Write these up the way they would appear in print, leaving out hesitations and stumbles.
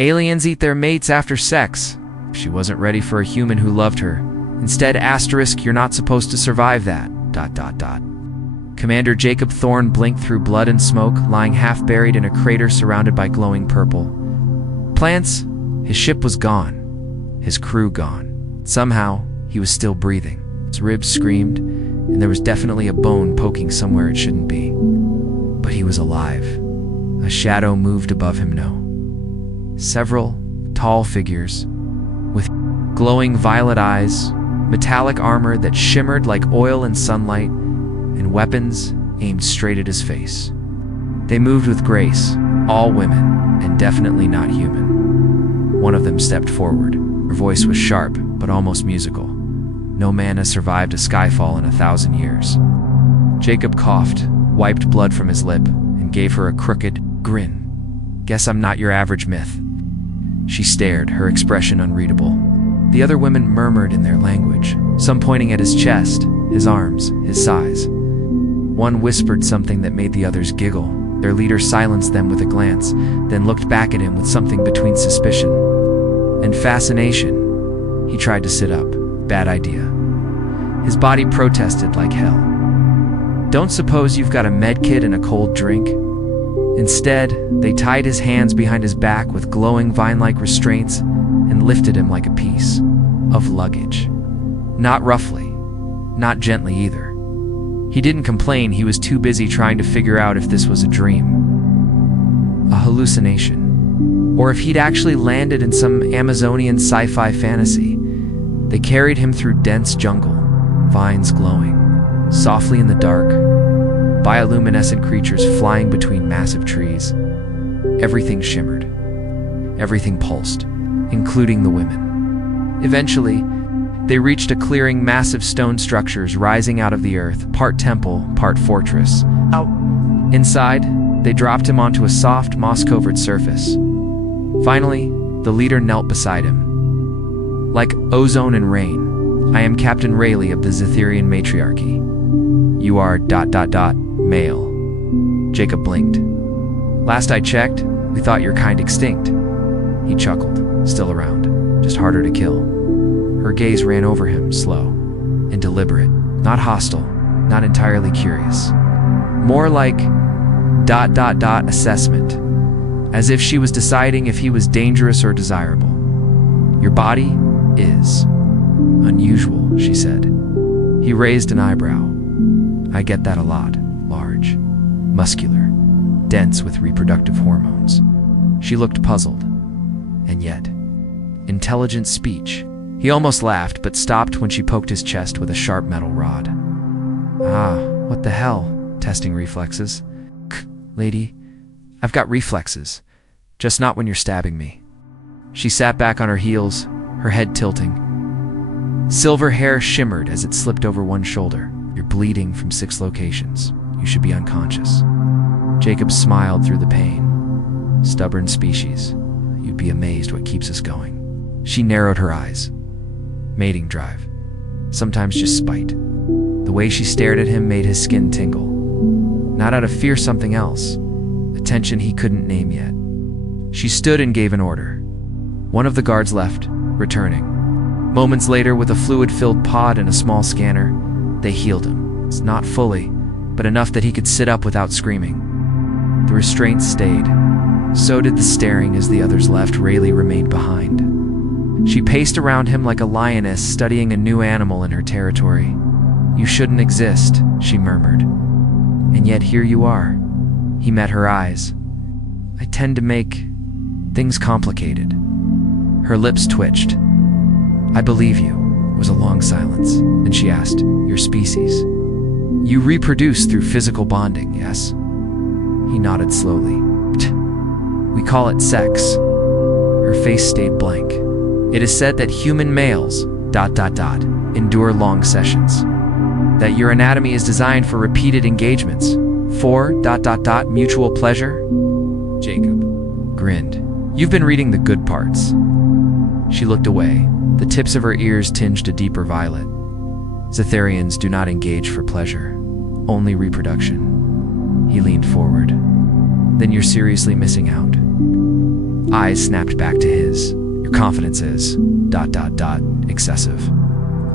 Aliens eat their mates after sex. She wasn't ready for a human who loved her. Instead, you're not supposed to survive that. ... Commander Jacob Thorne blinked through blood and smoke, lying half buried in a crater surrounded by glowing purple. Plants? His ship was gone. His crew gone. Somehow, he was still breathing. His ribs screamed, and there was definitely a bone poking somewhere it shouldn't be. But he was alive. A shadow moved above him now. Several tall figures with glowing violet eyes, metallic armor that shimmered like oil in sunlight, and weapons aimed straight at his face. They moved with grace, all women, and definitely not human. One of them stepped forward. Her voice was sharp, but almost musical. No man has survived a skyfall in 1,000 years. Jacob coughed, wiped blood from his lip, and gave her a crooked grin. Guess I'm not your average myth. She stared, her expression unreadable. The other women murmured in their language, some pointing at his chest, his arms, his size. One whispered something that made the others giggle. Their leader silenced them with a glance, then looked back at him with something between suspicion and fascination. He tried to sit up. Bad idea. His body protested like hell. Don't suppose you've got a med kit and a cold drink? Instead, they tied his hands behind his back with glowing vine-like restraints and lifted him like a piece of luggage. Not roughly, not gently either. He didn't complain, he was too busy trying to figure out if this was a dream, a hallucination, or if he'd actually landed in some Amazonian sci-fi fantasy. They carried him through dense jungle, vines glowing softly in the dark, bioluminescent creatures flying between massive trees. Everything shimmered. Everything pulsed, including the women. Eventually, they reached a clearing, massive stone structures rising out of the earth, part temple, part fortress. Inside, they dropped him onto a soft, moss-covered surface. Finally, the leader knelt beside him. Like ozone and rain, I am Captain Rayleigh of the Zetherian Matriarchy. You are ... male. Jacob blinked. Last I checked, we thought your kind extinct. He chuckled, still around, just harder to kill. Her gaze ran over him, slow and deliberate, not hostile, not entirely curious. More like ... assessment, as if she was deciding if he was dangerous or desirable. Your body is unusual, she said. He raised an eyebrow. I get that a lot. Large, muscular, dense with reproductive hormones. She looked puzzled, and yet, intelligent speech. He almost laughed, but stopped when she poked his chest with a sharp metal rod. Ah, what the hell? Testing reflexes. Lady, I've got reflexes, just not when you're stabbing me. She sat back on her heels, her head tilting. Silver hair shimmered as it slipped over one shoulder. You're bleeding from 6 locations. You should be unconscious. Jacob smiled through the pain. Stubborn species. You'd be amazed what keeps us going. She narrowed her eyes. Mating drive. Sometimes just spite. The way she stared at him made his skin tingle. Not out of fear, something else. A tension he couldn't name yet. She stood and gave an order. One of the guards left, returning. Moments later, with a fluid-filled pod and a small scanner, they healed him. It's not fully, but enough that he could sit up without screaming. The restraints stayed. So did the staring as the others left. Rayleigh remained behind. She paced around him like a lioness studying a new animal in her territory. You shouldn't exist, she murmured. And yet here you are. He met her eyes. I tend to make things complicated. Her lips twitched. I believe you. It was a long silence. Then she asked, your species. You reproduce through physical bonding, yes? He nodded slowly. We call it sex. Her face stayed blank. It is said that human males ... endure long sessions. That your anatomy is designed for repeated engagements. For ... mutual pleasure? Jacob grinned. You've been reading the good parts. She looked away. The tips of her ears tinged a deeper violet. Zetherians do not engage for pleasure, only reproduction. He leaned forward. Then you're seriously missing out. Eyes snapped back to his. Your confidence is... excessive.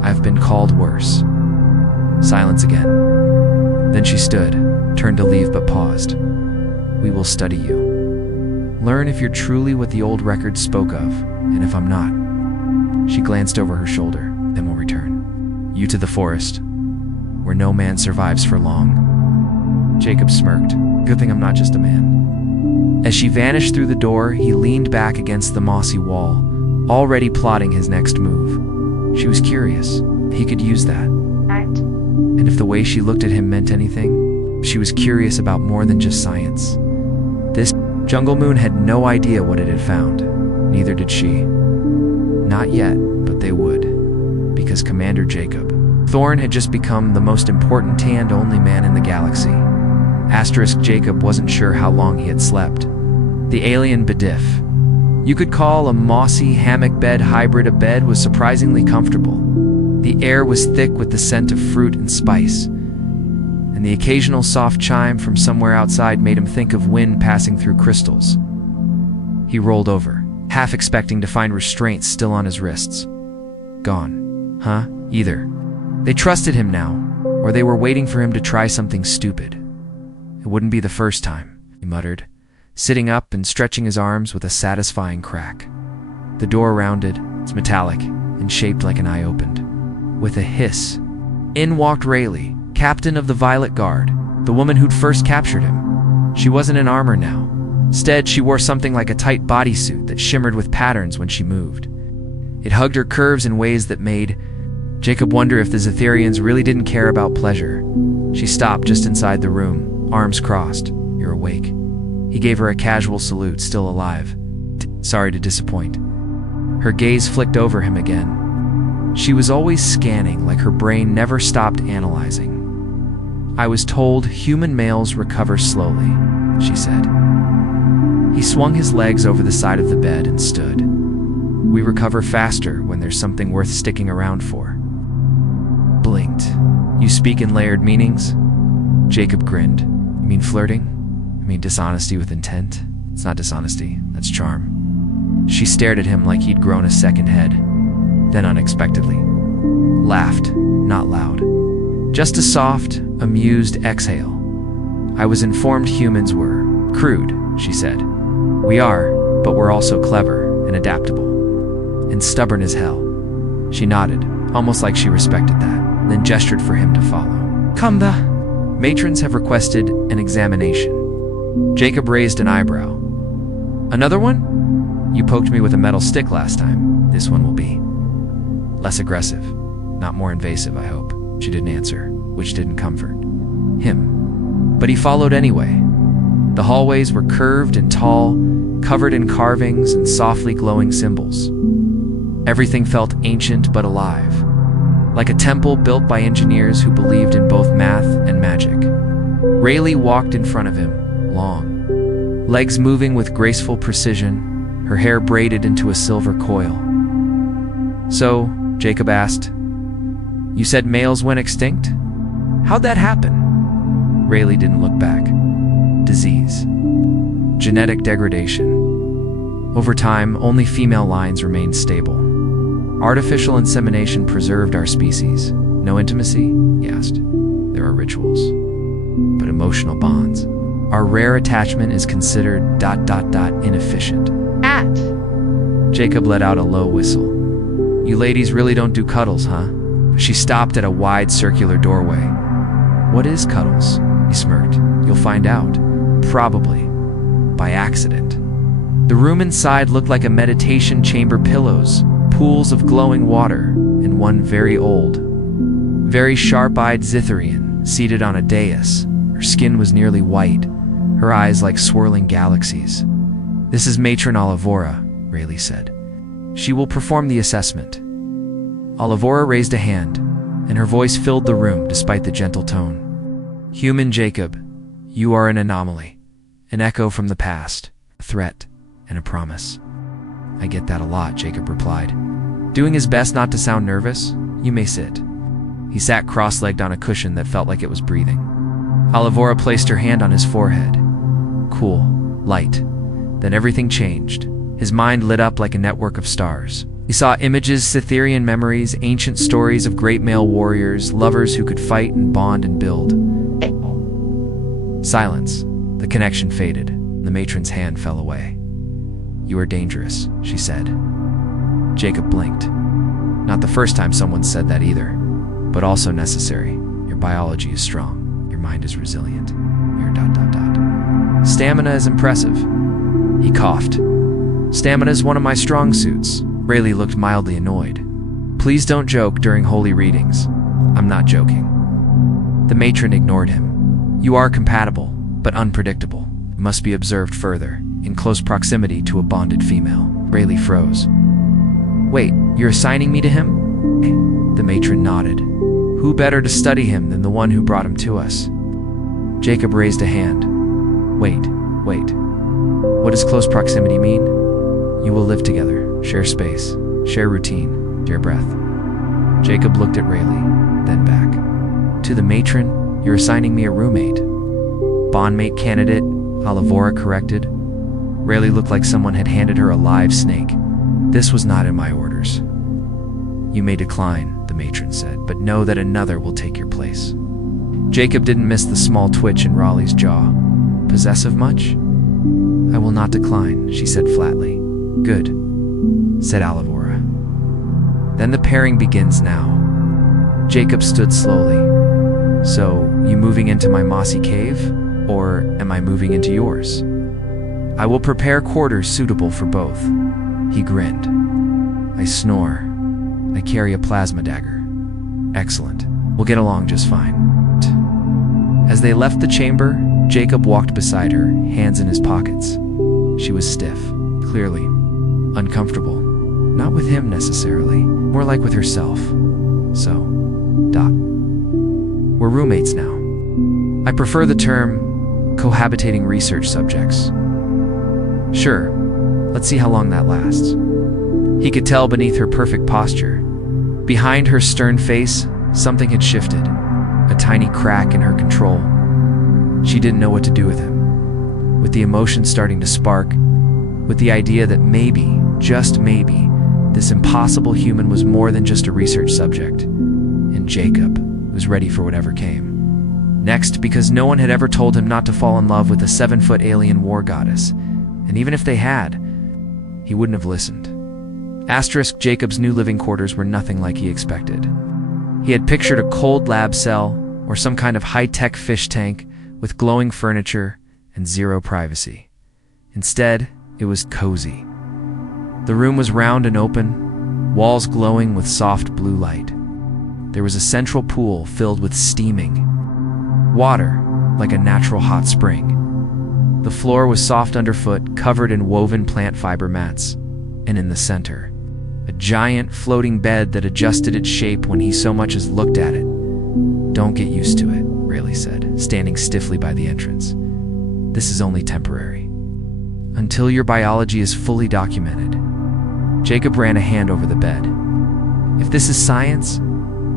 I've been called worse. Silence again. Then she stood, turned to leave but paused. We will study you. Learn if you're truly what the old records spoke of, and if I'm not. She glanced over her shoulder, then we'll return. You to the forest, where no man survives for long. Jacob smirked. Good thing I'm not just a man. As she vanished through the door, he leaned back against the mossy wall, already plotting his next move. She was curious. He could use that. And if the way she looked at him meant anything, she was curious about more than just science. This jungle moon had no idea what it had found. Neither did she. Not yet, but they would. Because Commander Jacob Thorne had just become the most important and only man in the galaxy. Jacob wasn't sure how long he had slept. The alien Bediff, you could call a mossy hammock bed hybrid a bed, was surprisingly comfortable. The air was thick with the scent of fruit and spice, and the occasional soft chime from somewhere outside made him think of wind passing through crystals. He rolled over, half expecting to find restraints still on his wrists. Gone. Huh? Either they trusted him now, or they were waiting for him to try something stupid. It wouldn't be the first time, he muttered, sitting up and stretching his arms with a satisfying crack. The door rounded, it's metallic, and shaped like an eye opened. With a hiss, in walked Rayleigh, captain of the Violet Guard, the woman who'd first captured him. She wasn't in armor now. Instead, she wore something like a tight bodysuit that shimmered with patterns when she moved. It hugged her curves in ways that made Jacob wonder if the Zetherians really didn't care about pleasure. She stopped just inside the room, arms crossed. You're awake. He gave her a casual salute, still alive. Sorry to disappoint. Her gaze flicked over him again. She was always scanning, like her brain never stopped analyzing. I was told human males recover slowly, she said. He swung his legs over the side of the bed and stood. We recover faster when there's something worth sticking around for. Blinked. You speak in layered meanings? Jacob grinned. You mean flirting? I mean dishonesty with intent? It's not dishonesty, that's charm. She stared at him like he'd grown a second head. Then unexpectedly laughed, not loud. Just a soft, amused exhale. I was informed humans were crude, she said. We are, but we're also clever and adaptable. And stubborn as hell. She nodded, almost like she respected that, then gestured for him to follow. Come the matrons have requested an examination. Jacob raised an eyebrow. Another one? You poked me with a metal stick last time. This one will be less aggressive, not more invasive, I hope. She didn't answer, which didn't comfort him. But he followed anyway. The hallways were curved and tall, covered in carvings and softly glowing symbols. Everything felt ancient but alive, like a temple built by engineers who believed in both math and magic. Rayleigh walked in front of him, long, legs moving with graceful precision, her hair braided into a silver coil. So, Jacob asked, you said males went extinct? How'd that happen? Rayleigh didn't look back. Disease. Genetic degradation. Over time, only female lines remained stable. Artificial insemination preserved our species. No intimacy? He asked. There are rituals. But emotional bonds. Our rare attachment is considered ... inefficient. Jacob let out a low whistle. You ladies really don't do cuddles, huh? She stopped at a wide circular doorway. What is cuddles? He smirked. You'll find out. Probably. By accident. The room inside looked like a meditation chamber, pillows, pools of glowing water, and one very old, very sharp-eyed Zitherian seated on a dais. Her skin was nearly white, her eyes like swirling galaxies. This is Matron Olivora, Rayleigh said. She will perform the assessment. Olivora raised a hand, and her voice filled the room despite the gentle tone. Human Jacob, you are an anomaly, an echo from the past, a threat, and a promise. I get that a lot, Jacob replied. Doing his best not to sound nervous, you may sit. He sat cross-legged on a cushion that felt like it was breathing. Olivora placed her hand on his forehead. Cool, light. Then everything changed. His mind lit up like a network of stars. He saw images, Cytherean memories, ancient stories of great male warriors, lovers who could fight and bond and build. Silence. The connection faded. The matron's hand fell away. "You are dangerous," she said. Jacob blinked. Not the first time someone said that either, but also necessary. Your biology is strong. Your mind is resilient. Your ... Stamina is impressive. He coughed. "Stamina is one of my strong suits." Rayleigh looked mildly annoyed. "Please don't joke during holy readings." "I'm not joking." The matron ignored him. "You are compatible, but unpredictable. You must be observed further, in close proximity to a bonded female." Rayleigh froze. "Wait, you're assigning me to him?" The matron nodded. "Who better to study him than the one who brought him to us?" Jacob raised a hand. Wait. What does close proximity mean?" "You will live together, share space, share routine, share breath." Jacob looked at Rayleigh, then back. "To the matron, you're assigning me a roommate." "Bondmate candidate," Alivora corrected. Rayleigh looked like someone had handed her a live snake. "This was not in my orders." "You may decline," the matron said, "but know that another will take your place." Jacob didn't miss the small twitch in Raleigh's jaw. "Possessive much?" "I will not decline," she said flatly. "Good," said Alivora. "Then the pairing begins now." Jacob stood slowly. "So, you moving into my mossy cave? Or am I moving into yours?" "I will prepare quarters suitable for both." He grinned. "I snore. I carry a plasma dagger." "Excellent. We'll get along just fine." As they left the chamber, Jacob walked beside her, hands in his pockets. She was stiff, clearly uncomfortable. Not with him necessarily, more like with herself. So, we're roommates now. I prefer the term cohabitating research subjects. Sure, let's see how long that lasts. He could tell beneath her perfect posture. Behind her stern face, something had shifted, a tiny crack in her control. She didn't know what to do with him. With the emotions starting to spark, with the idea that maybe, just maybe, this impossible human was more than just a research subject. And Jacob was ready for whatever came. Next, because no one had ever told him not to fall in love with a 7-foot alien war goddess, and even if they had, he wouldn't have listened. Jacob's new living quarters were nothing like he expected. He had pictured a cold lab cell or some kind of high-tech fish tank with glowing furniture and zero privacy. Instead, it was cozy. The room was round and open, walls glowing with soft blue light. There was a central pool filled with steaming water, like a natural hot spring. The floor was soft underfoot, covered in woven plant fiber mats, and in the center, a giant floating bed that adjusted its shape when he so much as looked at it. "Don't get used to it," Rayleigh said, standing stiffly by the entrance. "This is only temporary. Until your biology is fully documented." Jacob ran a hand over the bed. "If this is science,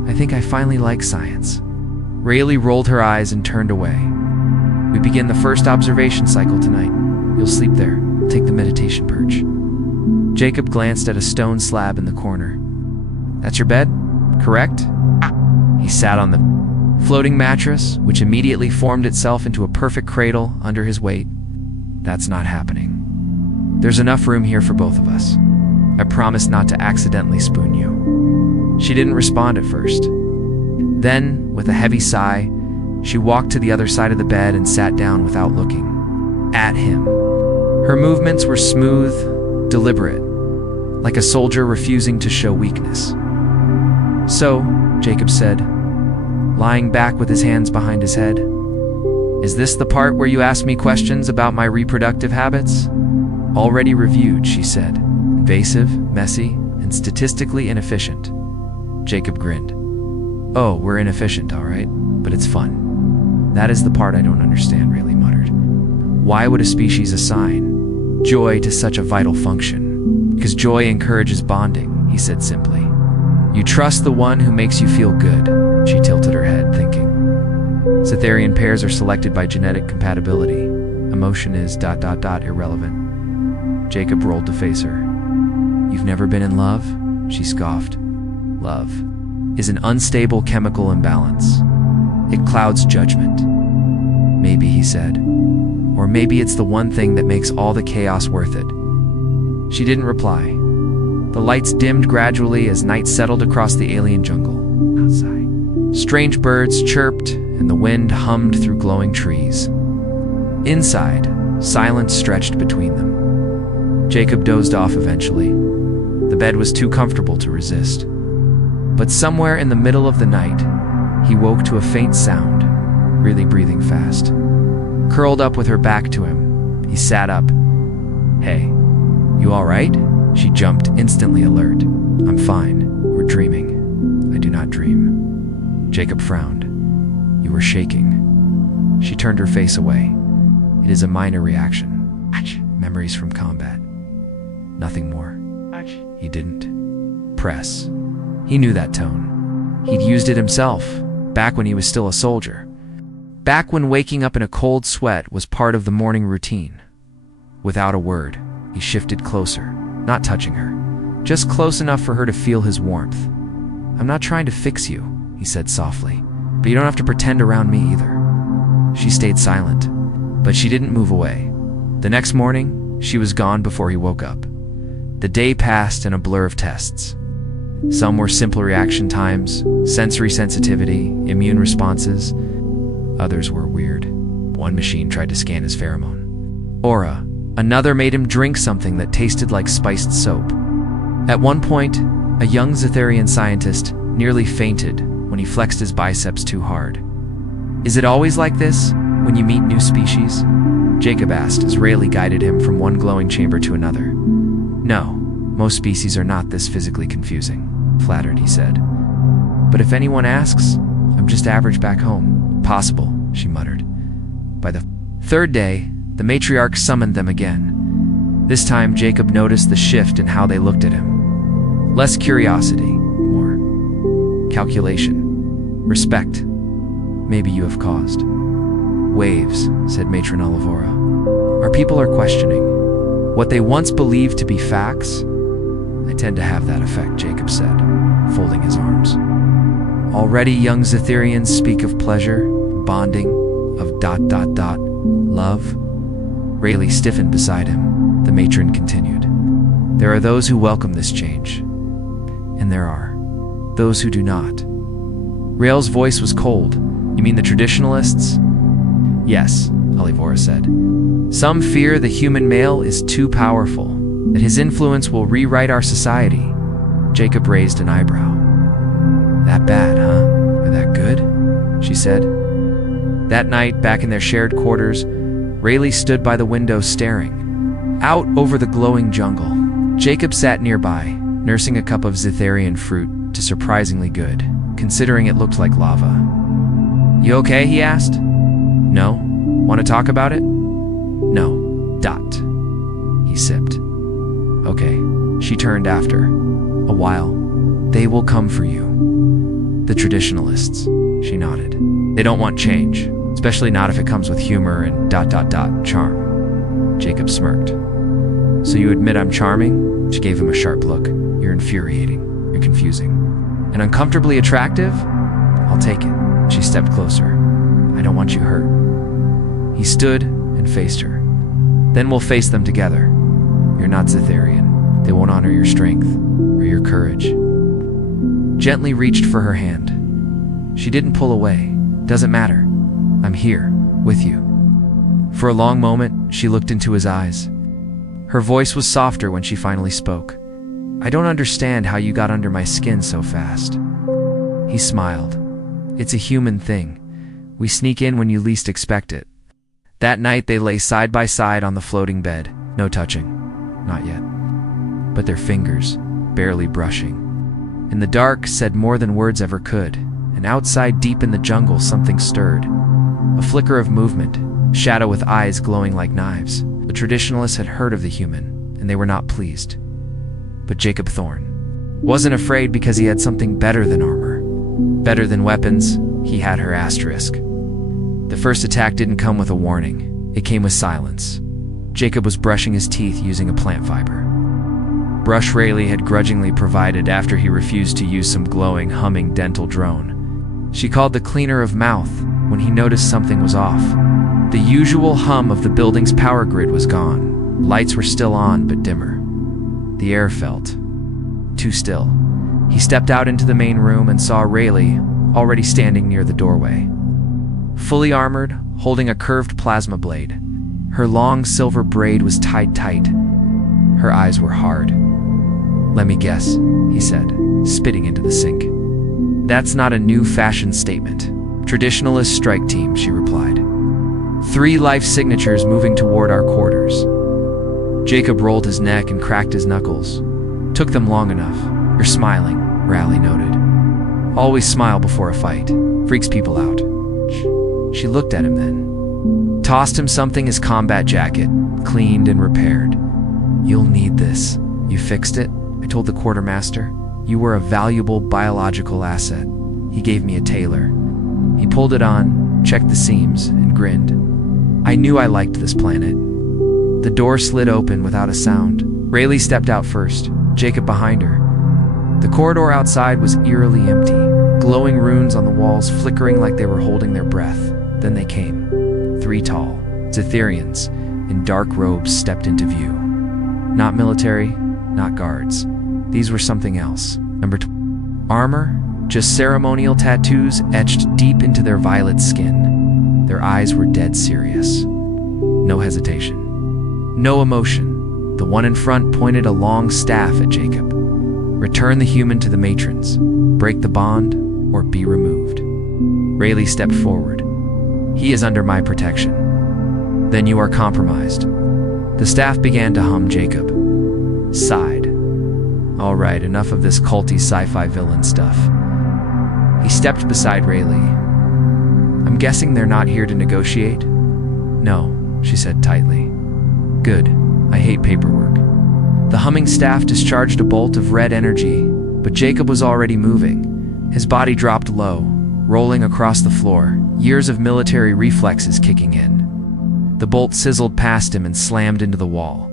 I think I finally like science." Rayleigh rolled her eyes and turned away. "We begin the first observation cycle tonight. You'll sleep there. Take the meditation perch." Jacob glanced at a stone slab in the corner. "That's your bed, correct?" He sat on the floating mattress, which immediately formed itself into a perfect cradle under his weight. "That's not happening. There's enough room here for both of us. I promise not to accidentally spoon you." She didn't respond at first. Then, with a heavy sigh, she walked to the other side of the bed and sat down without looking at him. Her movements were smooth, deliberate, like a soldier refusing to show weakness. "So," Jacob said, lying back with his hands behind his head, "is this the part where you ask me questions about my reproductive habits?" "Already reviewed," she said. "Invasive, messy, and statistically inefficient." Jacob grinned. "Oh, we're inefficient, all right, but it's fun." "That is the part I don't understand," Rayleigh muttered. "Why would a species assign joy to such a vital function?" "Because joy encourages bonding," he said simply. "You trust the one who makes you feel good." She tilted her head, thinking. "Cytherean pairs are selected by genetic compatibility. Emotion is ... irrelevant." Jacob rolled to face her. "You've never been in love?" she scoffed. "Love is an unstable chemical imbalance. It clouds judgment." "Maybe," he said. "Or maybe it's the one thing that makes all the chaos worth it." She didn't reply. The lights dimmed gradually as night settled across the alien jungle. Outside, strange birds chirped and the wind hummed through glowing trees. Inside, silence stretched between them. Jacob dozed off eventually. The bed was too comfortable to resist. But somewhere in the middle of the night, he woke to a faint sound, really breathing fast. Curled up with her back to him, he sat up. "Hey, you all right?" She jumped, instantly alert. "I'm fine. We're dreaming." "I do not dream." Jacob frowned. "You were shaking." She turned her face away. "It is a minor reaction. Memories from combat. Nothing more." He didn't press. He knew that tone. He'd used it himself, back when he was still a soldier. Back when waking up in a cold sweat was part of the morning routine. Without a word, he shifted closer, not touching her, just close enough for her to feel his warmth. "I'm not trying to fix you," he said softly, "but you don't have to pretend around me either." She stayed silent, but she didn't move away. The next morning, she was gone before he woke up. The day passed in a blur of tests. Some were simple reaction times, sensory sensitivity, immune responses. Others were weird. One machine tried to scan his pheromone aura. Another made him drink something that tasted like spiced soap. At one point, a young Zetharian scientist nearly fainted when he flexed his biceps too hard. "Is it always like this when you meet new species?" Jacob asked as Rayleigh guided him from one glowing chamber to another. "No, most species are not this physically confusing," flattered, he said. "But if anyone asks, I'm just average back home." "Possible," she muttered. By the third day, the matriarch summoned them again. This time, Jacob noticed the shift in how they looked at him. Less curiosity, more calculation, respect. "Maybe you have caused waves," said Matron Olivora. "Our people are questioning what they once believed to be facts." "I tend to have that effect," Jacob said, folding his arms. "Already young Zetharians speak of pleasure, bonding, of ... love." Rayleigh stiffened beside him. The matron continued. "There are those who welcome this change, and there are those who do not." Rael's voice was cold. "You mean the traditionalists?" "Yes," Olivora said. "Some fear the human male is too powerful, that his influence will rewrite our society." Jacob raised an eyebrow. "That bad, huh? Or that good?" she said. That night, back in their shared quarters, Rayleigh stood by the window staring out over the glowing jungle. Jacob sat nearby, nursing a cup of Zetharian fruit to surprisingly good, considering it looked like lava. "You okay?" he asked. "No. Want to talk about it?" "No. ... He sipped. "Okay." She turned after. "A while. They will come for you. The traditionalists." She nodded. "They don't want change, especially not if it comes with humor and ... charm." Jacob smirked. "So you admit I'm charming?" She gave him a sharp look. "You're infuriating. You're confusing. And uncomfortably attractive? I'll take it." She stepped closer. "I don't want you hurt." He stood and faced her. "Then we'll face them together. You're not Zetharian. They won't honor your strength or your courage." Gently reached for her hand. She didn't pull away. "Doesn't matter. I'm here, with you." For a long moment, she looked into his eyes. Her voice was softer when she finally spoke. "I don't understand how you got under my skin so fast." He smiled. "It's a human thing. We sneak in when you least expect it." That night, they lay side by side on the floating bed. No touching. Not yet. But their fingers, barely brushing. In the dark, said more than words ever could. And outside, deep in the jungle, something stirred. A flicker of movement, shadow with eyes glowing like knives. The traditionalists had heard of the human, and they were not pleased. But Jacob Thorne wasn't afraid because he had something better than armor. Better than weapons, he had her asterisk. The first attack didn't come with a warning. It came with silence. Jacob was brushing his teeth using a plant fiber. Brush Rayleigh had grudgingly provided after he refused to use some glowing, humming dental drone. She called the cleaner of mouth when he noticed something was off. The usual hum of the building's power grid was gone. Lights were still on, but dimmer. The air felt too still. He stepped out into the main room and saw Rayleigh already standing near the doorway. Fully armored, holding a curved plasma blade. Her long silver braid was tied tight. Her eyes were hard. "Let me guess," he said, spitting into the sink. "That's not a new fashion statement. Traditionalist strike team," she replied. 3 life signatures moving toward our quarters." Jacob rolled his neck and cracked his knuckles. "Took them long enough. You're smiling," Raleigh noted. "Always smile before a fight. Freaks people out." She looked at him then. Tossed him something, his combat jacket, cleaned and repaired. "You'll need this. You fixed it? I told the quartermaster. You were a valuable biological asset." He gave me a tailor. He pulled it on, checked the seams, and grinned. "I knew I liked this planet." The door slid open without a sound. Rayleigh stepped out first, Jacob behind her. The corridor outside was eerily empty, glowing runes on the walls flickering like they were holding their breath. Then they came. 3 tall Zetherians in dark robes stepped into view. Not military, not guards. These were something else. Armor, just ceremonial tattoos etched deep into their violet skin. Their eyes were dead serious. No hesitation. No emotion. The one in front pointed a long staff at Jacob. "Return the human to the matrons. Break the bond, or be removed." Rayleigh stepped forward. "He is under my protection." "Then you are compromised." The staff began to hum. Jacob sighed. "All right, enough of this culty sci-fi villain stuff." He stepped beside Rayleigh. "I'm guessing they're not here to negotiate?" "No," she said tightly. "Good. I hate paperwork." The humming staff discharged a bolt of red energy, but Jacob was already moving. His body dropped low, rolling across the floor, years of military reflexes kicking in. The bolt sizzled past him and slammed into the wall.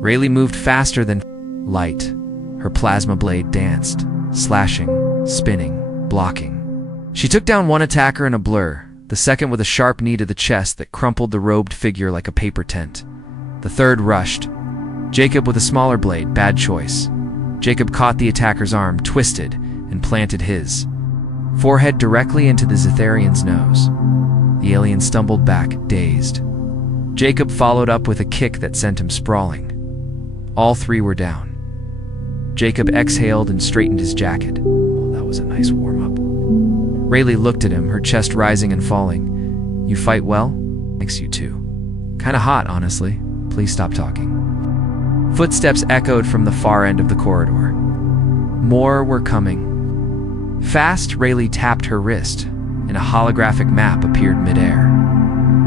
Rayleigh moved faster than light. Her plasma blade danced, slashing, spinning, blocking. She took down one attacker in a blur, the second with a sharp knee to the chest that crumpled the robed figure like a paper tent. The third rushed. Jacob with a smaller blade, bad choice. Jacob caught the attacker's arm, twisted, and planted his forehead directly into the Zetherian's nose. The alien stumbled back, dazed. Jacob followed up with a kick that sent him sprawling. All 3 were down. Jacob exhaled and straightened his jacket. Well, that was a nice warm-up. Rayleigh looked at him, her chest rising and falling. "You fight well?" "Thanks, you too." "Kinda hot, honestly. Please stop talking." Footsteps echoed from the far end of the corridor. More were coming. Fast, Rayleigh tapped her wrist, and a holographic map appeared midair.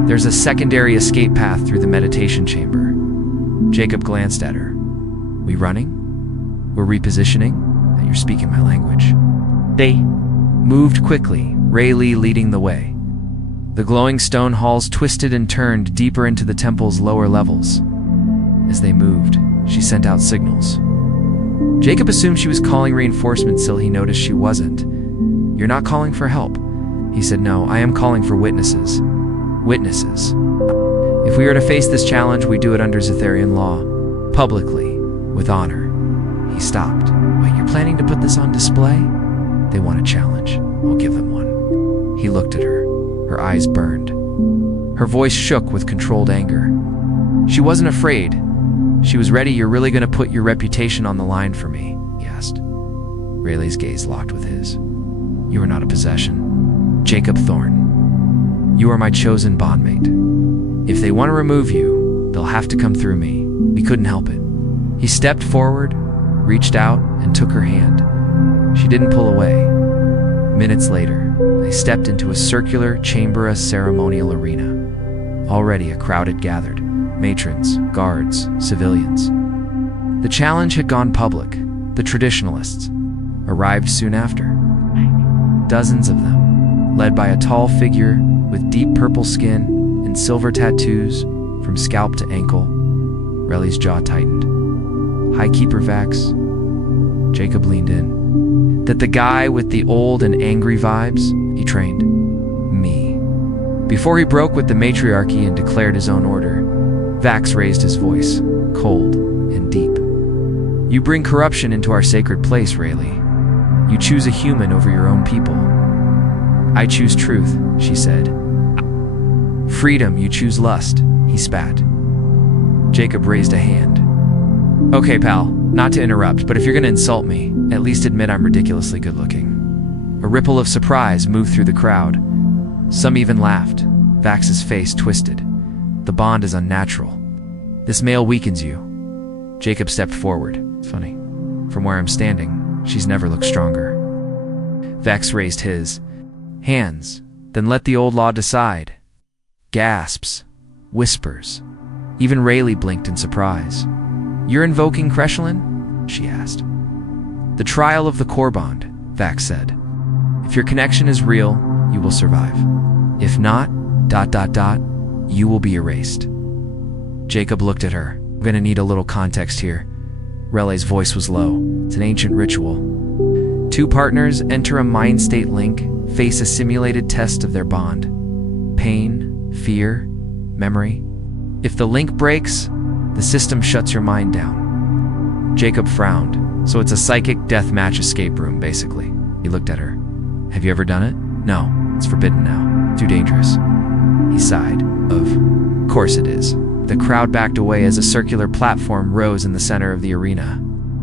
"There's a secondary escape path through the meditation chamber." Jacob glanced at her. "We running? We're repositioning?" "You're speaking my language." They moved quickly, Rayleigh leading the way. The glowing stone halls twisted and turned deeper into the temple's lower levels. As they moved, she sent out signals. Jacob assumed she was calling reinforcements till he noticed she wasn't. "You're not calling for help?" He said, "No, I am calling for witnesses." "Witnesses? If we are to face this challenge, we do it under Zetherian law. Publicly, with honor." He stopped. "Wait, you're planning to put this on display?" "They want a challenge. I'll give them one." He looked at her. Her eyes burned. Her voice shook with controlled anger. She wasn't afraid. She was ready. "You're really going to put your reputation on the line for me?" he asked. Rayleigh's gaze locked with his. "You are not a possession. Jacob Thorne. You are my chosen bondmate. If they want to remove you, they'll have to come through me. We couldn't help it." He stepped forward, reached out, and took her hand. She didn't pull away. Minutes later, they stepped into a circular chamber, a ceremonial arena. Already a crowd had gathered. Matrons, guards, civilians. The challenge had gone public. The traditionalists arrived soon after. Dozens of them, led by a tall figure with deep purple skin and silver tattoos from scalp to ankle. Relly's jaw tightened. Highkeeper Vax? Jacob leaned in. That the guy with the old and angry vibes? He trained. Me. Before he broke with the matriarchy and declared his own order, Vax raised his voice, cold and deep. You bring corruption into our sacred place, Rayleigh. You choose a human over your own people. I choose truth, she said. Freedom, you choose lust, he spat. Jacob raised a hand. Okay, pal, not to interrupt, but if you're gonna insult me, at least admit I'm ridiculously good looking. A ripple of surprise moved through the crowd. Some even laughed. Vax's face twisted. The bond is unnatural. This male weakens you. Jacob stepped forward. It's funny. From where I'm standing, she's never looked stronger. Vax raised his hands, then let the old law decide. Gasps, whispers. Even Rayleigh blinked in surprise. You're invoking Kreshlin? She asked. The trial of the core bond, Vax said. If your connection is real, you will survive. If not, you will be erased. Jacob looked at her. I'm gonna need a little context here. Relay's voice was low. It's an ancient ritual. Two partners enter a mind state link, face a simulated test of their bond. Pain, fear, memory. If the link breaks, the system shuts your mind down. Jacob frowned. So it's a psychic deathmatch escape room, basically. He looked at her. Have you ever done it? No, it's forbidden now. Too dangerous. He sighed. Of course it is. The crowd backed away as a circular platform rose in the center of the arena.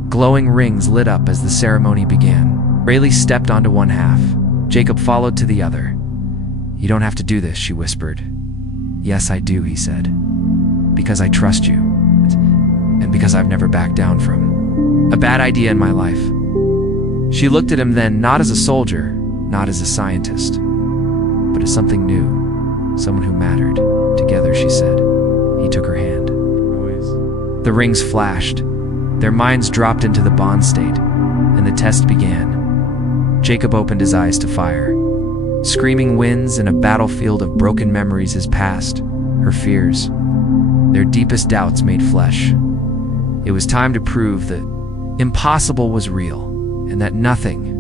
Glowing rings lit up as the ceremony began. Rayleigh stepped onto one half. Jacob followed to the other. You don't have to do this, she whispered. Yes, I do, he said. Because I trust you. And because I've never backed down from a bad idea in my life. She looked at him then, not as a soldier, not as a scientist, but as something new, someone who mattered. Together, she said. He took her hand. The rings flashed. Their minds dropped into the bond state, and the test began. Jacob opened his eyes to fire. Screaming winds in a battlefield of broken memories his past, her fears, their deepest doubts made flesh. It was time to prove that impossible was real, and that nothing,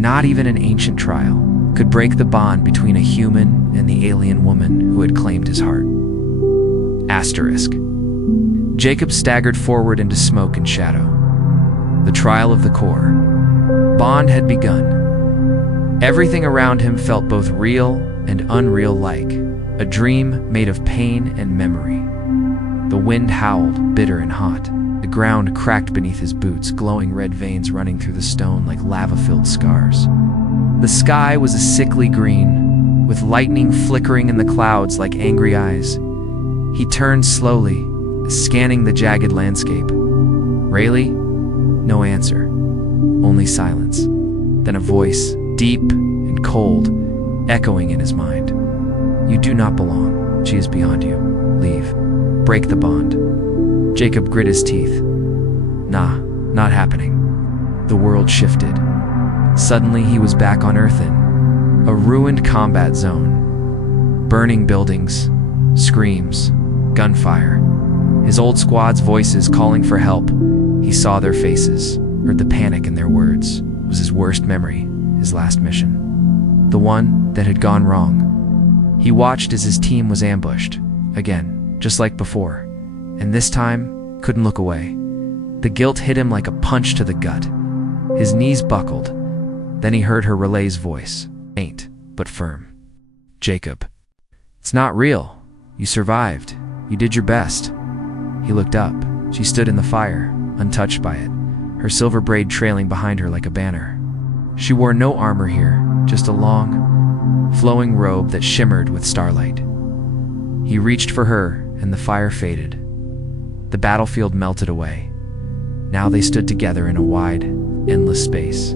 not even an ancient trial, could break the bond between a human and the alien woman who had claimed his heart. Asterisk. Jacob staggered forward into smoke and shadow. The trial of the core. Bond had begun. Everything around him felt both real and unreal-like, a dream made of pain and memory. The wind howled, bitter and hot. The ground cracked beneath his boots, glowing red veins running through the stone like lava-filled scars. The sky was a sickly green, with lightning flickering in the clouds like angry eyes. He turned slowly, scanning the jagged landscape. Rayleigh? No answer. Only silence. Then a voice, deep and cold, echoing in his mind. You do not belong. She is beyond you. Leave. Break the bond. Jacob grit his teeth. Nah, not happening. The world shifted. Suddenly he was back on Earth in a ruined combat zone. Burning buildings, screams, gunfire. His old squad's voices calling for help. He saw their faces, heard the panic in their words. It was his worst memory, his last mission. The one that had gone wrong. He watched as his team was ambushed. Again, just like before. And this time, couldn't look away. The guilt hit him like a punch to the gut. His knees buckled. Then he heard her relay's voice, faint but firm. Jacob. It's not real. You survived. You did your best. He looked up. She stood in the fire, untouched by it, her silver braid trailing behind her like a banner. She wore no armor here, just a long, flowing robe that shimmered with starlight. He reached for her, and the fire faded. The battlefield melted away. Now they stood together in a wide, endless space.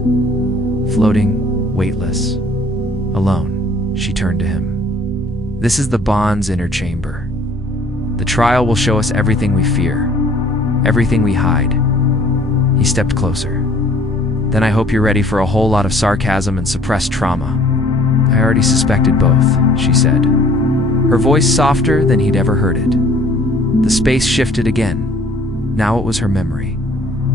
Floating, weightless, alone, she turned to him. This is the bond's inner chamber. The trial will show us everything we fear, everything we hide. He stepped closer. Then I hope you're ready for a whole lot of sarcasm and suppressed trauma. I already suspected both, she said. Her voice softer than he'd ever heard it. The space shifted again. Now it was her memory.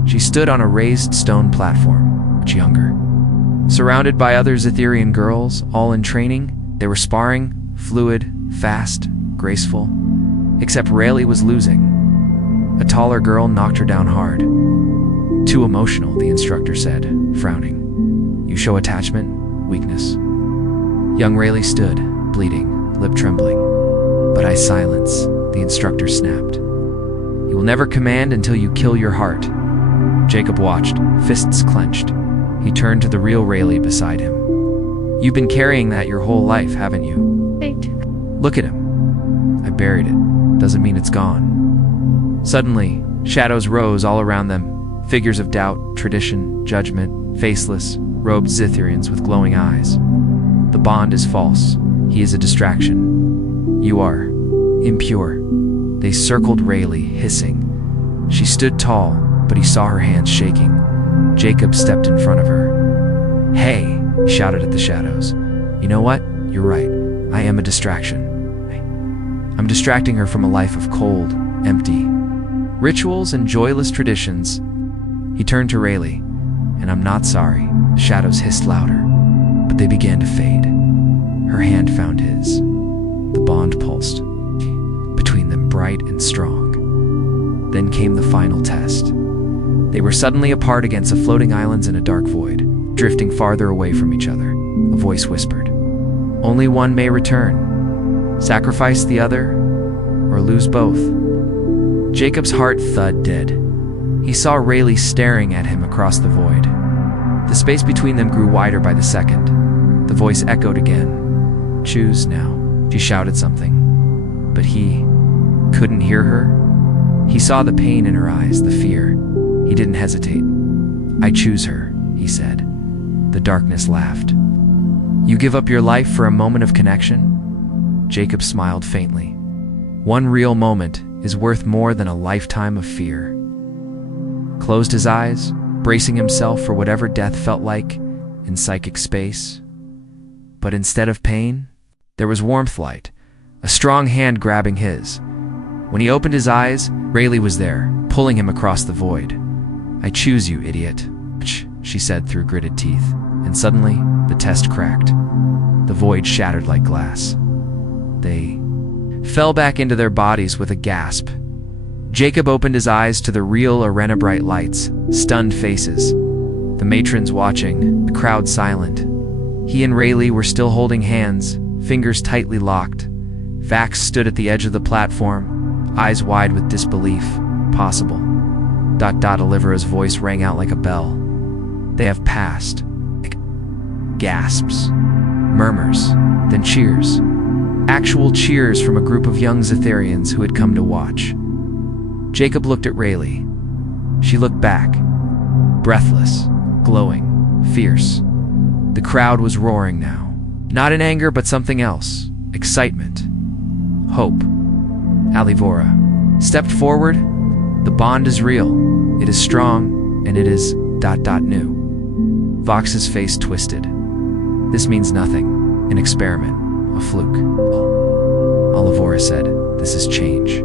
She stood on a raised stone platform, much younger. Surrounded by other Zetherian girls, all in training, they were sparring, fluid, fast, graceful. Except Rayleigh was losing. A taller girl knocked her down hard. Too emotional, the instructor said, frowning. You show attachment, weakness. Young Rayleigh stood, bleeding, lip trembling. But I silence, the instructor snapped. You will never command until you kill your heart. Jacob watched, fists clenched. He turned to the real Rayleigh beside him. You've been carrying that your whole life, haven't you? Wait. Look at him. I buried it. Doesn't mean it's gone. Suddenly, shadows rose all around them. Figures of doubt, tradition, judgment, faceless, robed Zetherians with glowing eyes. The bond is false. He is a distraction. You are impure. They circled Rayleigh, hissing. She stood tall, but he saw her hands shaking. Jacob stepped in front of her. Hey, he shouted at the shadows. You know what? You're right. I am a distraction. I'm distracting her from a life of cold, empty rituals and joyless traditions. He turned to Rayleigh. And I'm not sorry. The shadows hissed louder, but they began to fade. Her hand found his. The bond pulsed between them, bright and strong. Then came the final test. They were suddenly apart against the floating islands in a dark void, drifting farther away from each other. A voice whispered, only one may return. Sacrifice the other, or lose both. Jacob's heart thudded dead. He saw Rayleigh staring at him across the void. The space between them grew wider by the second. The voice echoed again. Choose now. She shouted something, but he couldn't hear her. He saw the pain in her eyes, the fear. He didn't hesitate. I choose her, he said. The darkness laughed. You give up your life for a moment of connection? Jacob smiled faintly. One real moment is worth more than a lifetime of fear. Closed his eyes, bracing himself for whatever death felt like in psychic space. But instead of pain, there was warmth light, a strong hand grabbing his. When he opened his eyes, Rayleigh was there, pulling him across the void. I choose you, idiot, she said through gritted teeth, and suddenly, the test cracked. The void shattered like glass. They fell back into their bodies with a gasp. Jacob opened his eyes to the real arena bright lights, stunned faces. The matrons watching, the crowd silent. He and Rayleigh were still holding hands, fingers tightly locked. Vax stood at the edge of the platform, eyes wide with disbelief. Possible. Olivera's voice rang out like a bell. They have passed. Gasps. Murmurs. Then cheers. Actual cheers from a group of young Zetherians who had come to watch. Jacob looked at Rayleigh. She looked back. Breathless. Glowing. Fierce. The crowd was roaring now. Not in anger, but something else. Excitement. Hope. Alivora stepped forward. The bond is real. It is strong, and it is ... new. Vox's face twisted. This means nothing. An experiment. A fluke. Alivora said, this is change.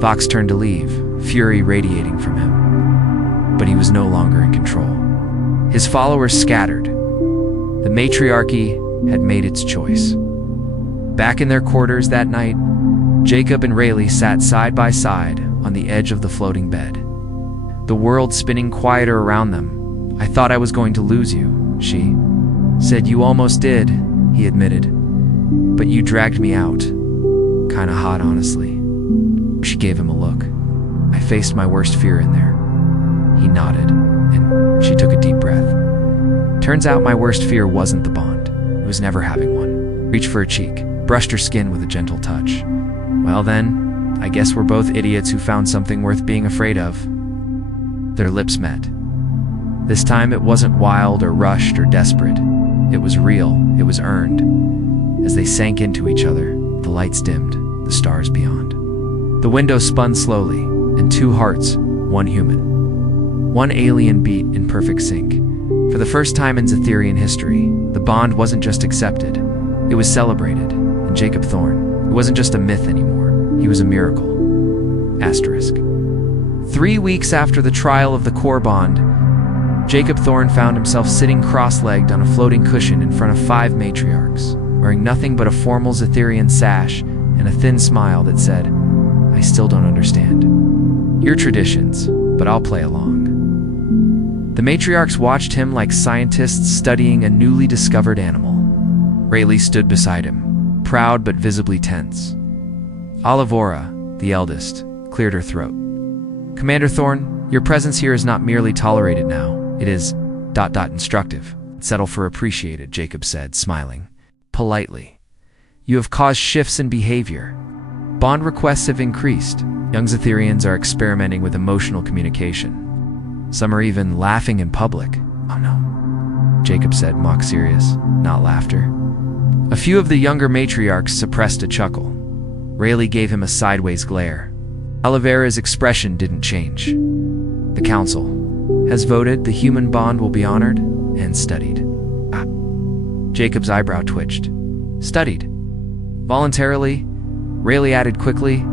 Vox turned to leave, fury radiating from him. But he was no longer in control. His followers scattered. The matriarchy had made its choice. Back in their quarters that night, Jacob and Rayleigh sat side by side on the edge of the floating bed. The world spinning quieter around them. I thought I was going to lose you, she said. You almost did, he admitted. But you dragged me out. Kinda hot, honestly. She gave him a look. I faced my worst fear in there. He nodded, and she took a deep breath. Turns out my worst fear wasn't the bond. It was never having one. Reached for her cheek, brushed her skin with a gentle touch. Well then, I guess we're both idiots who found something worth being afraid of. Their lips met. This time it wasn't wild or rushed or desperate. It was real, it was earned. As they sank into each other, the lights dimmed, the stars beyond. The window spun slowly, and two hearts, one human. One alien beat in perfect sync. For the first time in Zetherian history, the bond wasn't just accepted, it was celebrated. And Jacob Thorne, it wasn't just a myth anymore, he was a miracle. Asterisk. 3 weeks after the trial of the core bond, Jacob Thorne found himself sitting cross-legged on a floating cushion in front of 5 matriarchs, wearing nothing but a formal Zetherian sash and a thin smile that said, "I still don't understand your traditions, but I'll play along." The matriarchs watched him like scientists studying a newly discovered animal. Rayleigh stood beside him, proud but visibly tense. Olivora, the eldest, cleared her throat. "Commander Thorne, your presence here is not merely tolerated now. It is ... instructive. Settle for appreciated," Jacob said, smiling politely. "You have caused shifts in behavior. Bond requests have increased. Young Zetherians are experimenting with emotional communication. Some are even laughing in public." "Oh no," Jacob said, mock serious, not laughter. A few of the younger matriarchs suppressed a chuckle. Rayleigh gave him a sideways glare. Olivera's expression didn't change. "The council has voted the human bond will be honored and studied." Ah. Jacob's eyebrow twitched. "Studied?" "Voluntarily," Rayleigh added quickly.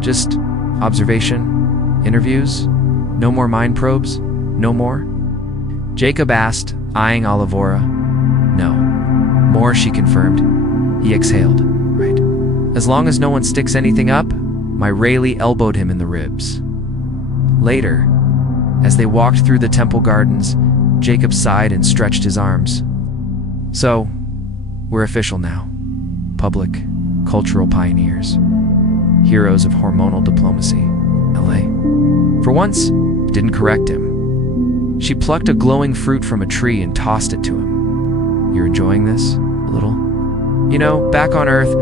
"Just observation, interviews, no more mind probes, no more?" Jacob asked, eyeing Olivora. "No. More," she confirmed. He exhaled. "Right. As long as no one sticks anything up." My Rayleigh elbowed him in the ribs. Later, as they walked through the temple gardens, Jacob sighed and stretched his arms. "So, we're official now. Public, cultural pioneers. Heroes of hormonal diplomacy. LA." For once, didn't correct him. She plucked a glowing fruit from a tree and tossed it to him. "You're enjoying this? A little? You know, back on Earth,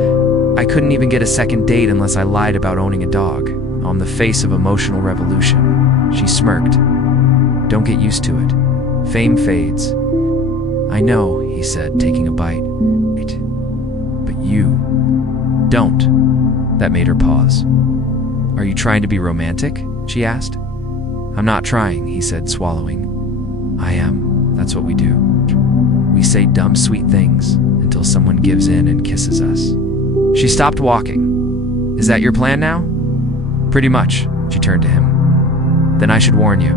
I couldn't even get a second date unless I lied about owning a dog. On the face of emotional revolution." She smirked. "Don't get used to it. Fame fades." "I know," he said, taking a bite. "But you don't." That made her pause. "Are you trying to be romantic?" she asked. "I'm not trying," he said, swallowing. "I am. That's what we do. We say dumb, sweet things until someone gives in and kisses us." She stopped walking. "Is that your plan now?" "Pretty much," she turned to him. "Then I should warn you.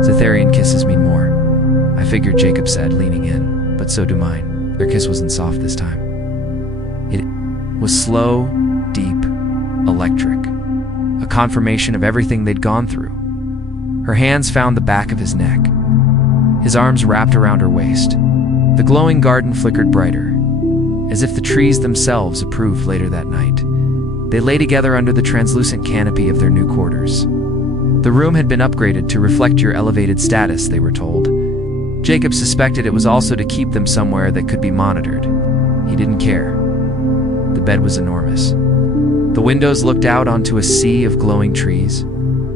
Zetherian kisses mean more." "I figured," Jacob said, leaning in, "but so do mine." Their kiss wasn't soft this time. It was slow, deep, electric. A confirmation of everything they'd gone through. Her hands found the back of his neck. His arms wrapped around her waist. The glowing garden flickered brighter, as if the trees themselves approved later that night. They lay together under the translucent canopy of their new quarters. The room had been upgraded to reflect your elevated status, they were told. Jacob suspected it was also to keep them somewhere that could be monitored. He didn't care. The bed was enormous. The windows looked out onto a sea of glowing trees,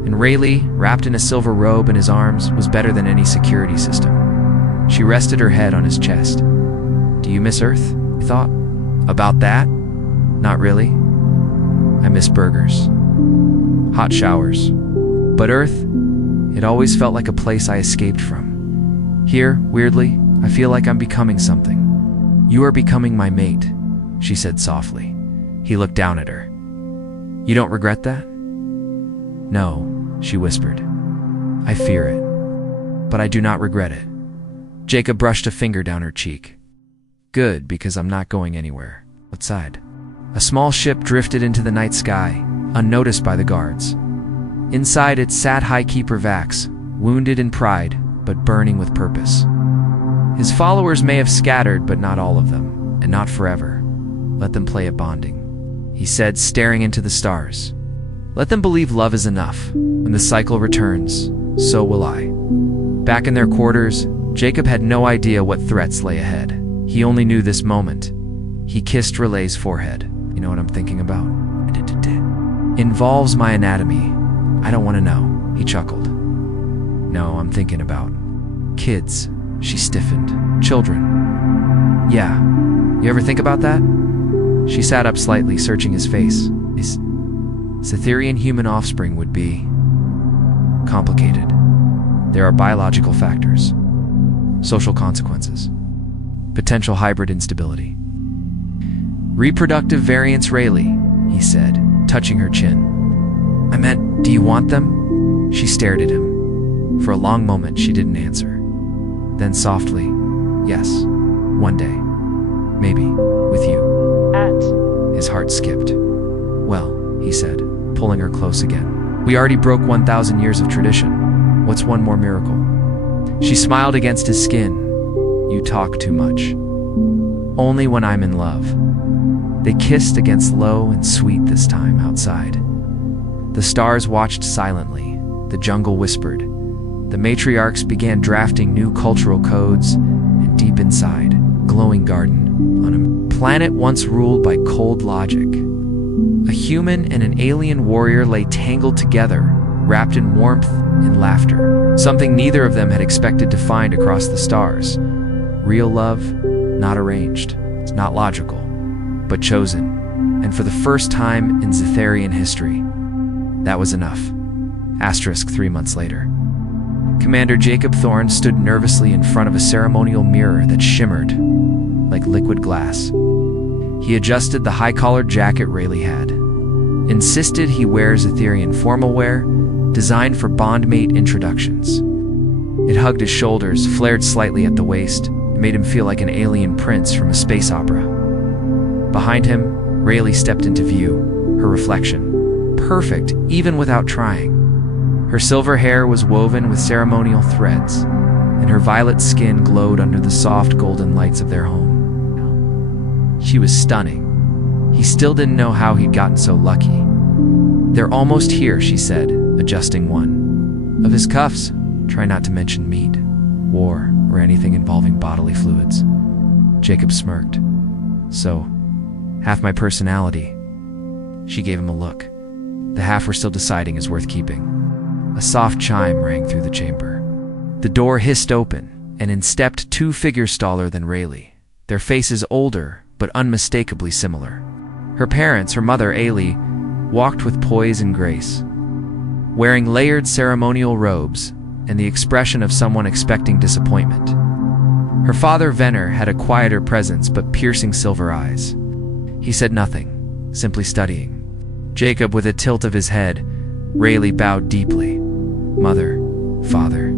and Rayleigh, wrapped in a silver robe in his arms, was better than any security system. She rested her head on his chest. "Do you miss Earth?" he thought. "About that? Not really. I miss burgers. Hot showers. But Earth, it always felt like a place I escaped from. Here, weirdly, I feel like I'm becoming something." "You are becoming my mate," she said softly. He looked down at her. "You don't regret that?" "No," she whispered. "I fear it. But I do not regret it." Jacob brushed a finger down her cheek. "Good, because I'm not going anywhere." Outside, a small ship drifted into the night sky, unnoticed by the guards. Inside it sat Highkeeper Vax, wounded in pride, but burning with purpose. His followers may have scattered, but not all of them, and not forever. "Let them play at bonding," he said, staring into the stars. "Let them believe love is enough. When the cycle returns, so will I." Back in their quarters, Jacob had no idea what threats lay ahead. He only knew this moment. He kissed Relay's forehead. "You know what I'm thinking about?" "Involves my anatomy. I don't want to know," he chuckled. "No, I'm thinking about kids." She stiffened. "Children." "Yeah. You ever think about that?" She sat up slightly, searching his face. His Zetherian human offspring would be complicated. There are biological factors, social consequences, potential hybrid instability. "Reproductive variance, Rayleigh," he said, touching her chin. "I meant, do you want them?" She stared at him. For a long moment, she didn't answer. Then softly, "Yes, one day. Maybe, with you." His heart skipped. "Well," he said, pulling her close again. "We already broke 1,000 years of tradition. What's one more miracle?" She smiled against his skin. "You talk too much. Only when I'm in love." They kissed against low and sweet this time outside. The stars watched silently. The jungle whispered. The matriarchs began drafting new cultural codes, and deep inside, glowing garden, on a planet once ruled by cold logic, a human and an alien warrior lay tangled together, wrapped in warmth and laughter, something neither of them had expected to find across the stars. Real love, not arranged, not logical, but chosen, and for the first time in Zetharian history. That was enough. 3 months later. Commander Jacob Thorne stood nervously in front of a ceremonial mirror that shimmered like liquid glass. He adjusted the high-collared jacket Rayleigh had, insisted he wears Zetharian formal wear, designed for bondmate introductions. It hugged his shoulders, flared slightly at the waist, and made him feel like an alien prince from a space opera. Behind him, Rayleigh stepped into view, her reflection, perfect even without trying. Her silver hair was woven with ceremonial threads, and her violet skin glowed under the soft golden lights of their home. She was stunning. He still didn't know how he'd gotten so lucky. "They're almost here," she said, adjusting one of his cuffs. "Try not to mention meat, war, or anything involving bodily fluids." Jacob smirked. "So, half my personality." She gave him a look. The half we're still deciding is worth keeping. A soft chime rang through the chamber. The door hissed open, and in stepped two figures taller than Rayleigh, their faces older but unmistakably similar. Her parents, her mother, Ailey, walked with poise and grace, wearing layered ceremonial robes and the expression of someone expecting disappointment. Her father, Venner, had a quieter presence but piercing silver eyes. He said nothing, simply studying. Jacob, with a tilt of his head, Rayleigh bowed deeply. "Mother, father,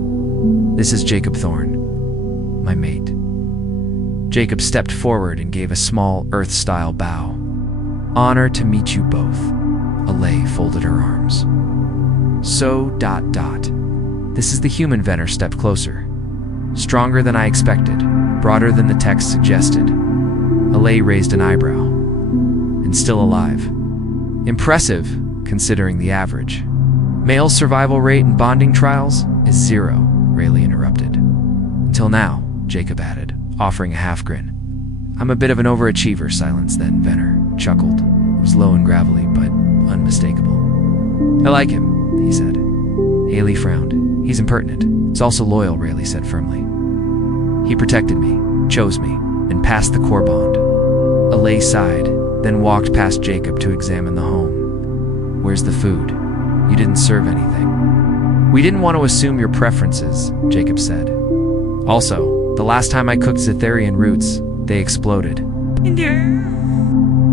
this is Jacob Thorne, my mate." Jacob stepped forward and gave a small Earth-style bow. "Honor to meet you both." Alay folded her arms. "So, ... This is the human." Venner stepped closer. "Stronger than I expected, broader than the text suggested." Alay raised an eyebrow. "And still alive. Impressive, considering the average. Male survival rate in bonding trials is 0, Rayleigh interrupted. "Until now," Jacob added, offering a half grin. "I'm a bit of an overachiever." Silence then. Venner chuckled. It was low and gravelly, but unmistakable. "I like him," he said. Haley frowned. "He's impertinent. He's also loyal," Rayleigh said firmly. "He protected me, chose me, and passed the core bond." Alay sighed, then walked past Jacob to examine the home. "Where's the food? You didn't serve anything." "We didn't want to assume your preferences," Jacob said. "Also, the last time I cooked Zetharian roots, they exploded."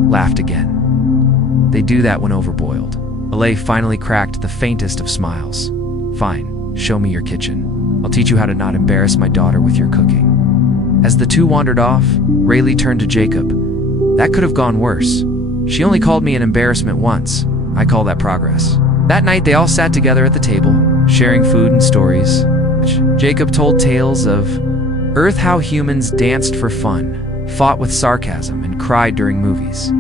Laughed again. "They do that when overboiled." Alay finally cracked the faintest of smiles. "Fine, show me your kitchen. I'll teach you how to not embarrass my daughter with your cooking." As the two wandered off, Rayleigh turned to Jacob. "That could have gone worse. She only called me an embarrassment once. I call that progress." That night, they all sat together at the table, sharing food and stories. Jacob told tales of Earth, how humans danced for fun, fought with sarcasm, and cried during movies.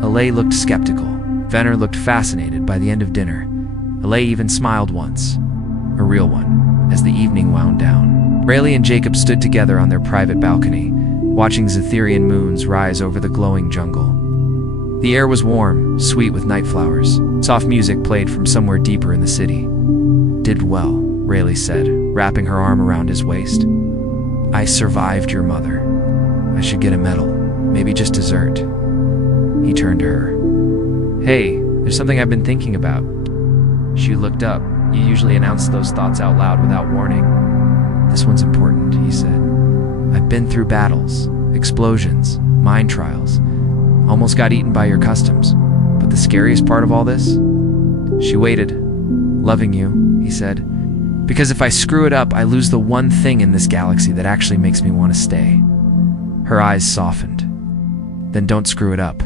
Alay looked skeptical. Venner looked fascinated. By the end of dinner, Alay even smiled once. A real one, as the evening wound down. Rayleigh and Jacob stood together on their private balcony, watching Zetharian moons rise over the glowing jungle. The air was warm, sweet with night flowers. Soft music played from somewhere deeper in the city. "Did well," Rayleigh said, wrapping her arm around his waist. "I survived your mother. I should get a medal, maybe just dessert." He turned to her. "Hey, there's something I've been thinking about." She looked up. "You usually announce those thoughts out loud without warning." "This one's important," he said. "I've been through battles, explosions, mind trials. Almost got eaten by your customs. But the scariest part of all this?" She waited. "Loving you," he said. Because if I screw it up, I lose the one thing in this galaxy that actually makes me want to stay. Her eyes softened. Then don't screw it up.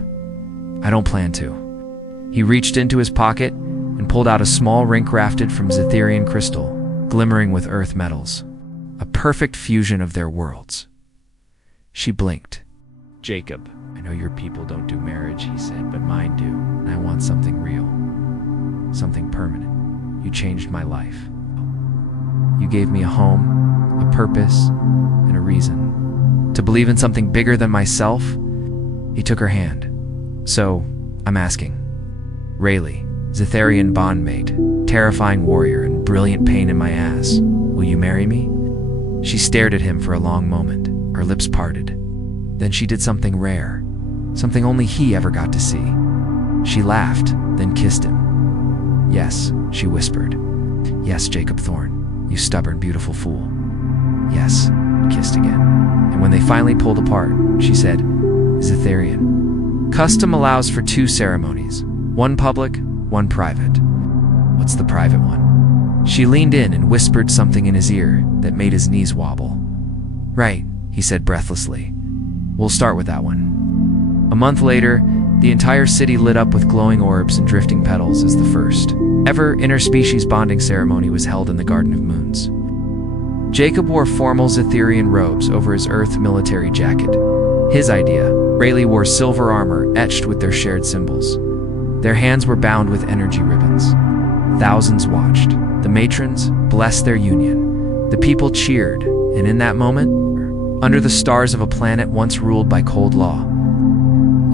I don't plan to. He reached into his pocket and pulled out a small ring crafted from Zetherian crystal, glimmering with earth metals. A perfect fusion of their worlds. She blinked. Jacob, I know your people don't do marriage, he said, but mine do, and I want something real. Something permanent. You changed my life. You gave me a home, a purpose, and a reason. To believe in something bigger than myself. He took her hand. So, I'm asking. Rayleigh, Zetherian bondmate, terrifying warrior, and brilliant pain in my ass. Will you marry me? She stared at him for a long moment, her lips parted. Then she did something rare, something only he ever got to see. She laughed, then kissed him. Yes, she whispered. Yes, Jacob Thorne, you stubborn, beautiful fool. Yes, he kissed again. And when they finally pulled apart, she said, Zetherian. Custom allows for 2 ceremonies, one public, one private. What's the private one? She leaned in and whispered something in his ear that made his knees wobble. Right, he said breathlessly. We'll start with that one. A month later, the entire city lit up with glowing orbs and drifting petals as the first ever interspecies bonding ceremony was held in the Garden of Moons. Jacob wore formal Zetherian robes over his Earth military jacket. His idea. Rayleigh wore silver armor etched with their shared symbols. Their hands were bound with energy ribbons. Thousands watched. The matrons blessed their union. The people cheered, and in that moment, under the stars of a planet once ruled by cold law,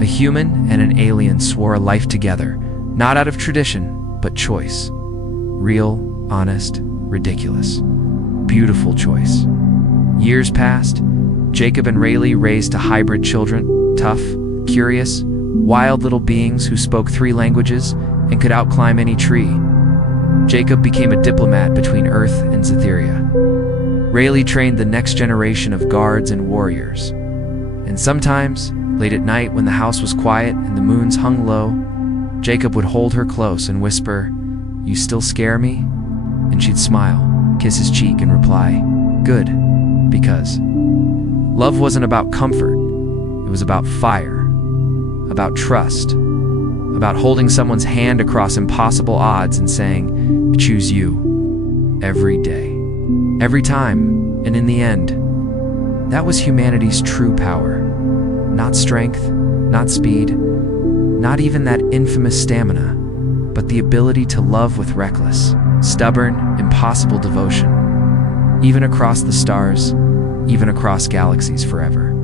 a human and an alien swore a life together, not out of tradition, but choice. Real, honest, ridiculous. Beautiful choice. Years passed. Jacob and Rayleigh raised a hybrid children, tough, curious, wild little beings who spoke 3 languages and could outclimb any tree. Jacob became a diplomat between Earth and Zetheria. Rayleigh trained the next generation of guards and warriors. And sometimes, late at night when the house was quiet and the moons hung low, Jacob would hold her close and whisper, "You still scare me?" And she'd smile, kiss his cheek, and reply, "Good, because..." Love wasn't about comfort. It was about fire, about trust, about holding someone's hand across impossible odds and saying, "I choose you," every day, every time, and in the end. That was humanity's true power. Not strength, not speed, not even that infamous stamina, but the ability to love with reckless, stubborn, impossible devotion, even across the stars, even across galaxies forever.